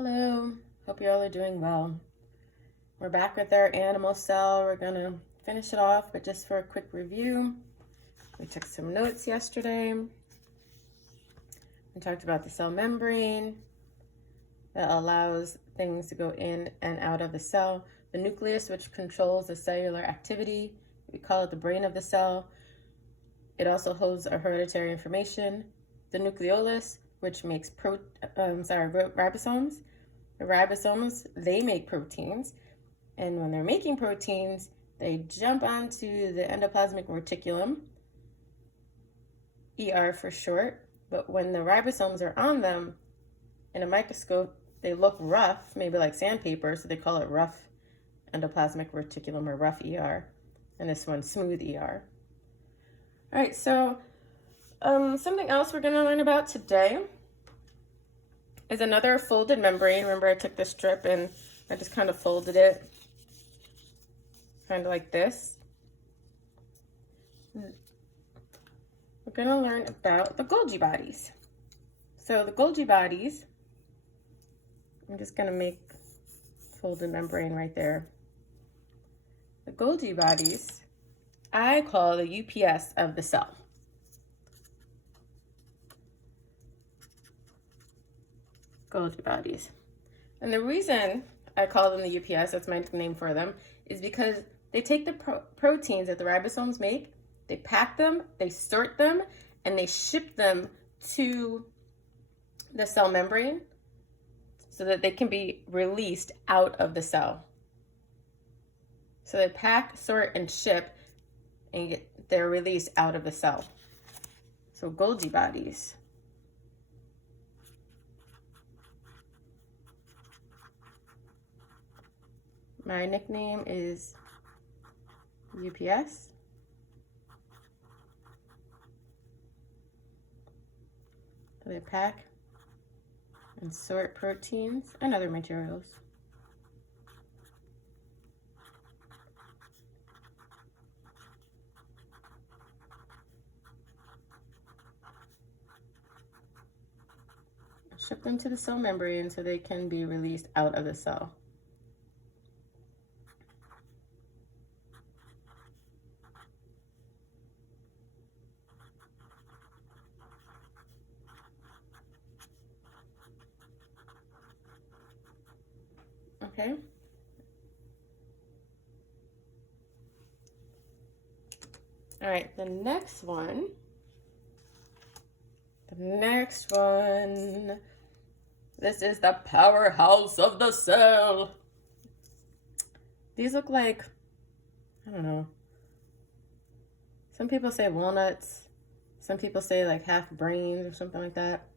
Hello, hope you all are doing well. We're back with our animal cell. We're gonna finish it off, but just for a quick review, we took some notes yesterday. We talked about the cell membrane that allows things to go in and out of the cell. The nucleus, which controls the cellular activity. We call it the brain of the cell. It also holds our hereditary information. The nucleolus, which makes ribosomes. The ribosomes, they make proteins, and when they're making proteins, they jump onto the endoplasmic reticulum, ER for short, but when the ribosomes are on them, in a microscope, they look rough, maybe like sandpaper, so they call it rough endoplasmic reticulum or rough ER, and this one's smooth ER. All right, so something else we're gonna learn about today is another folded membrane. Remember, I took this strip and I just kind of folded it, kind of like this. We're going to learn about the Golgi bodies. So the Golgi bodies, I'm just going to make folded membrane right there. The Golgi bodies, I call the UPS of the cell. Golgi bodies. And the reason I call them the UPS, that's my name for them, is because they take the proteins that the ribosomes make, they pack them, they sort them, and they ship them to the cell membrane so that they can be released out of the cell. So they pack, sort, and ship, and they're released out of the cell. So Golgi bodies. My nickname is UPS. So they pack and sort proteins and other materials. Ship them to the cell membrane so they can be released out of the cell. Okay. All right, the next one. This is the powerhouse of the cell. These look like, I don't know. Some people say walnuts. Some people say like half brains or something like that.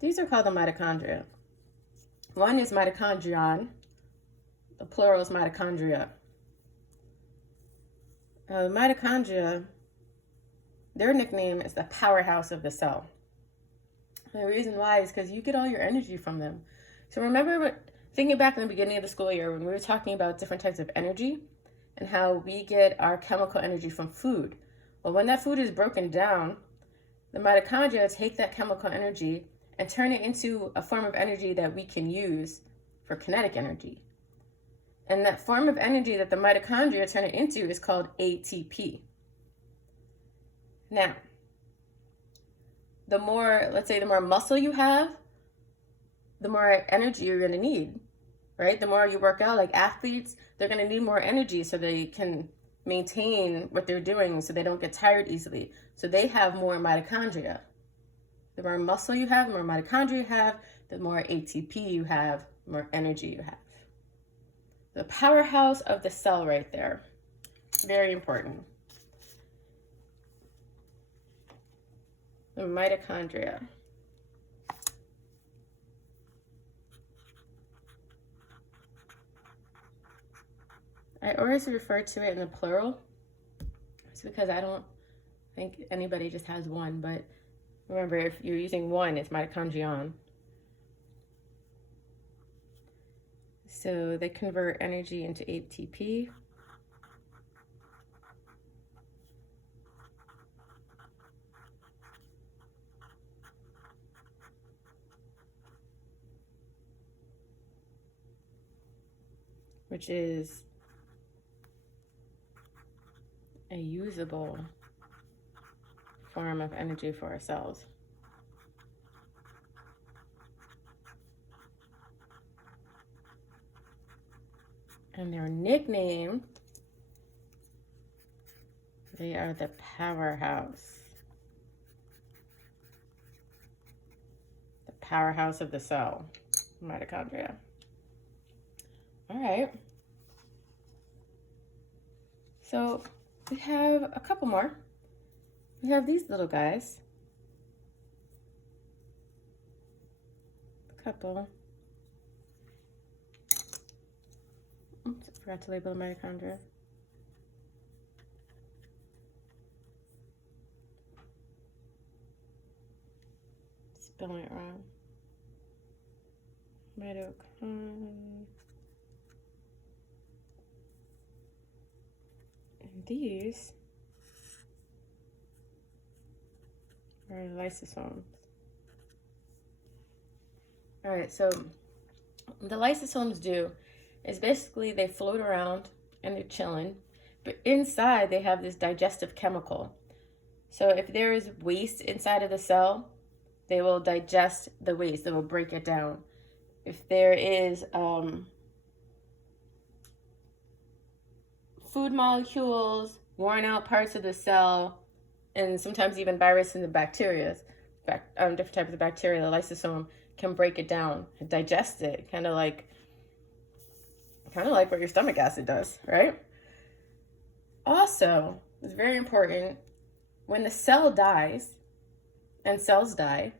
These are called the mitochondria. One is mitochondrion. The plural is mitochondria. The mitochondria, their nickname is the powerhouse of the cell. And the reason why is because you get all your energy from them. So remember thinking back in the beginning of the school year when we were talking about different types of energy and how we get our chemical energy from food. Well, when that food is broken down, the mitochondria take that chemical energy and turn it into a form of energy that we can use for kinetic energy. And that form of energy that the mitochondria turn it into is called ATP. Now, the more muscle you have, the more energy you're going to need, right? The more you work out, like athletes, they're going to need more energy so they can maintain what they're doing so they don't get tired easily. So they have more mitochondria. The more muscle you have, the more mitochondria you have, the more ATP you have, the more energy you have. The powerhouse of the cell right there. Very important. The mitochondria. I always refer to it in the plural. It's because I don't think anybody just has one, but remember, if you're using one, it's mitochondrion. So they convert energy into ATP. which is a usable form of energy for our cells. And their nickname, they are the powerhouse. The powerhouse of the cell, mitochondria. All right. So we have a couple more. We have these little guys. A couple. Oops, I forgot to label the mitochondria. Spelling it wrong. Mitochondria. And these are lysosomes. All right, so the lysosomes do is basically they float around and they're chilling, but inside they have this digestive chemical. So if there is waste inside of the cell, they will digest the waste, they will break it down. If there is food molecules, worn out parts of the cell, and sometimes even viruses and bacteria, different types of bacteria, the lysosome can break it down and digest it, kind of like what your stomach acid does, right? Also, it's very important, when the cell dies, and cells die,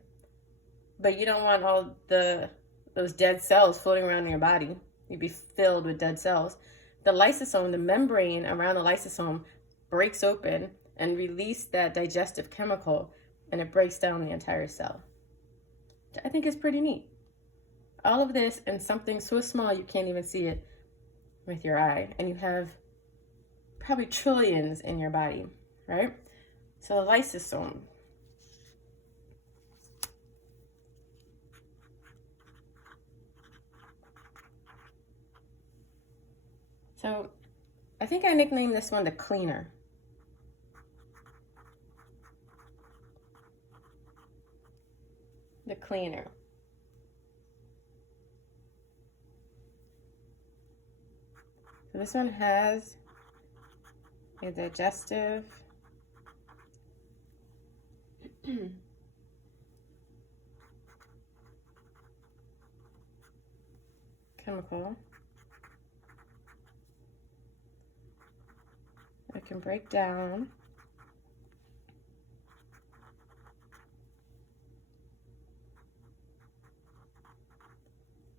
but you don't want all those dead cells floating around in your body. You'd be filled with dead cells. The lysosome, the membrane around the lysosome, breaks open and releases that digestive chemical, and it breaks down the entire cell. I think it's pretty neat. All of this in something so small you can't even see it with your eye, and you have probably trillions in your body, right? So a lysosome. So I think I nicknamed this one the cleaner. The cleaner. So this one has a digestive chemical that can break down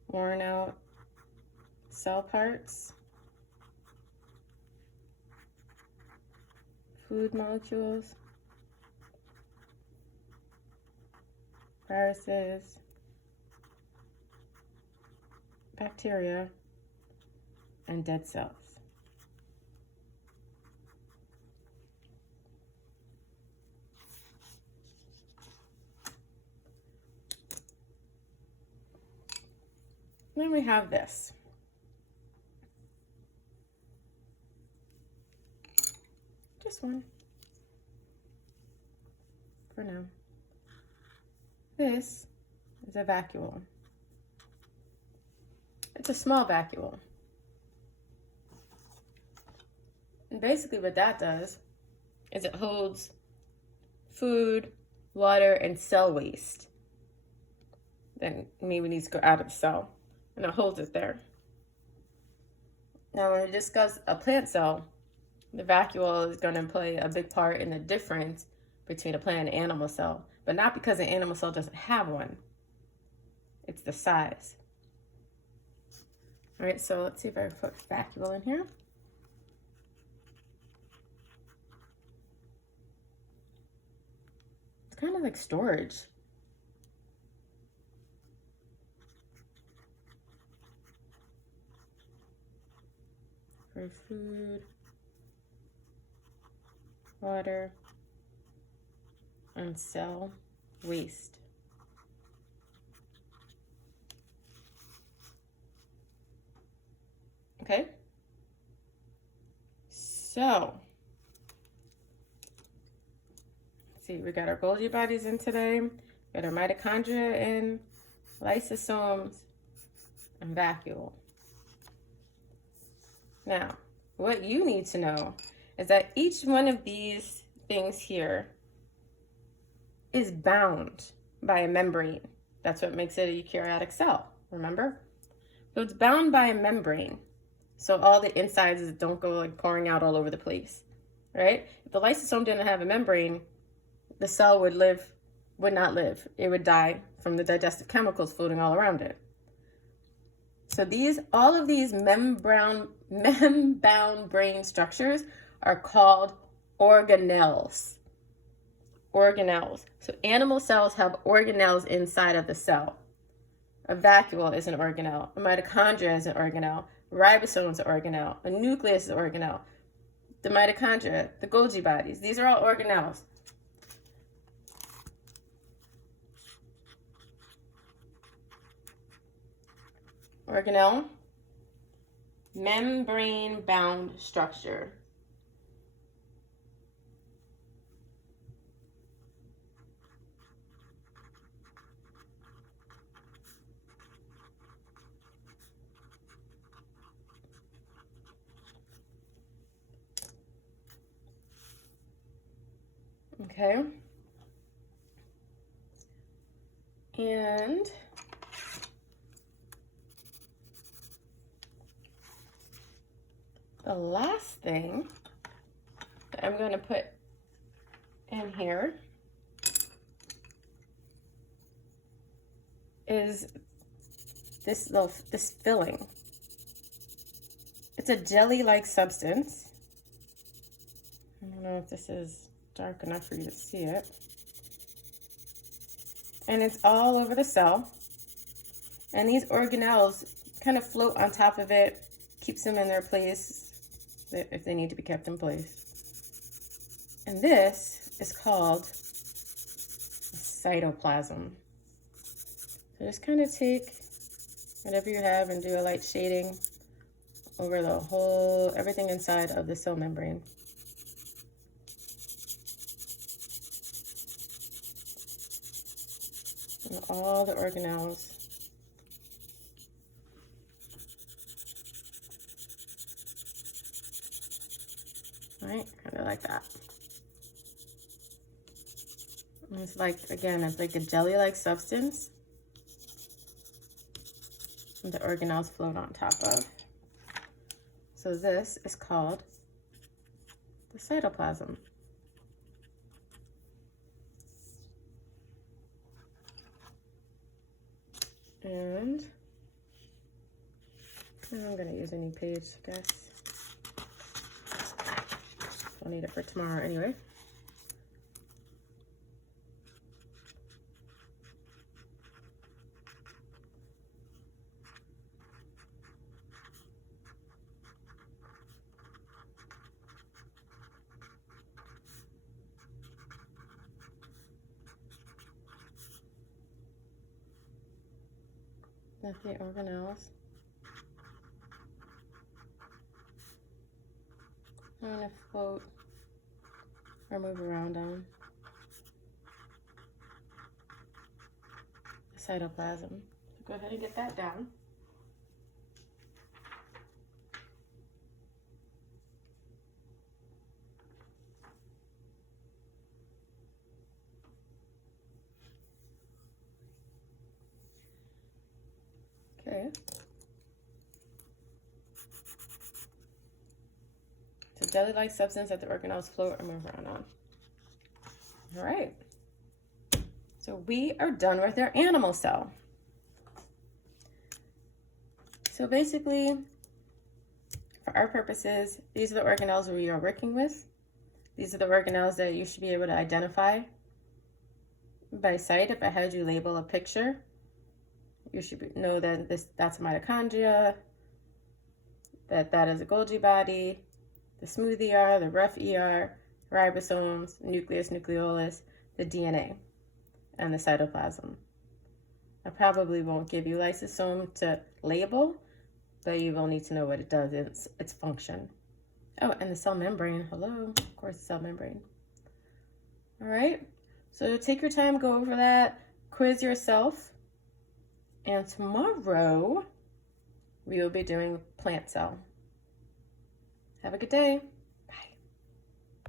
worn out cell parts, food molecules, viruses, bacteria, and dead cells. Then we have this. Just one for now. This is a vacuole. It's a small vacuole. And basically what that does is it holds food, water, and cell waste that maybe needs to go out of the cell, and it holds it there. Now when we discuss a plant cell, the vacuole is going to play a big part in the difference between a plant and animal cell, but not because an animal cell doesn't have one. It's the size. All right, so let's see if I put vacuole in here. It's kind of like storage. For food, water, and cell waste. Okay? So, let's see, we got our Golgi bodies in today. We got our mitochondria in, lysosomes, and vacuole. Now, what you need to know is that each one of these things here is bound by a membrane. That's what makes it a eukaryotic cell, remember? So it's bound by a membrane. So all the insides don't go like pouring out all over the place, right? If the lysosome didn't have a membrane, the cell would not live. It would die from the digestive chemicals floating all around it. So all of these membrane structures are called organelles. Organelles. So animal cells have organelles inside of the cell. A vacuole is an organelle. A mitochondria is an organelle. Ribosome is an organelle. A nucleus is an organelle. The mitochondria, the Golgi bodies, these are all organelles. Organelle, membrane-bound structure. Okay. And the last thing that I'm going to put in here is this filling. It's a jelly-like substance. I don't know if this is dark enough for you to see it. And it's all over the cell. And these organelles kind of float on top of it, keeps them in their place if they need to be kept in place. And this is called cytoplasm. So just kind of take whatever you have and do a light shading over everything inside of the cell membrane. And all the organelles. Right, kind of like that. And it's like, again, it's like a jelly-like substance and the organelles float on top of. So this is called the cytoplasm. And I'm going to use a new page, I guess. I'll need it for tomorrow anyway. That's the organelles. I'm going to float or move around on the cytoplasm. So go ahead and get that down. Okay. It's a jelly-like substance that the organelles float or move around on. All right. So we are done with our animal cell. So basically, for our purposes, these are the organelles we are working with. These are the organelles that you should be able to identify by sight. If I had you label a picture, you should know that that's a mitochondria, that is a Golgi body, the smooth ER, the rough ER, ribosomes, nucleus, nucleolus, the DNA, and the cytoplasm. I probably won't give you lysosome to label, but you will need to know what it does, its function. Oh, and the cell membrane. Hello, of course, cell membrane. All right, so take your time, go over that, quiz yourself, and tomorrow we will be doing plant cell. Have a good day.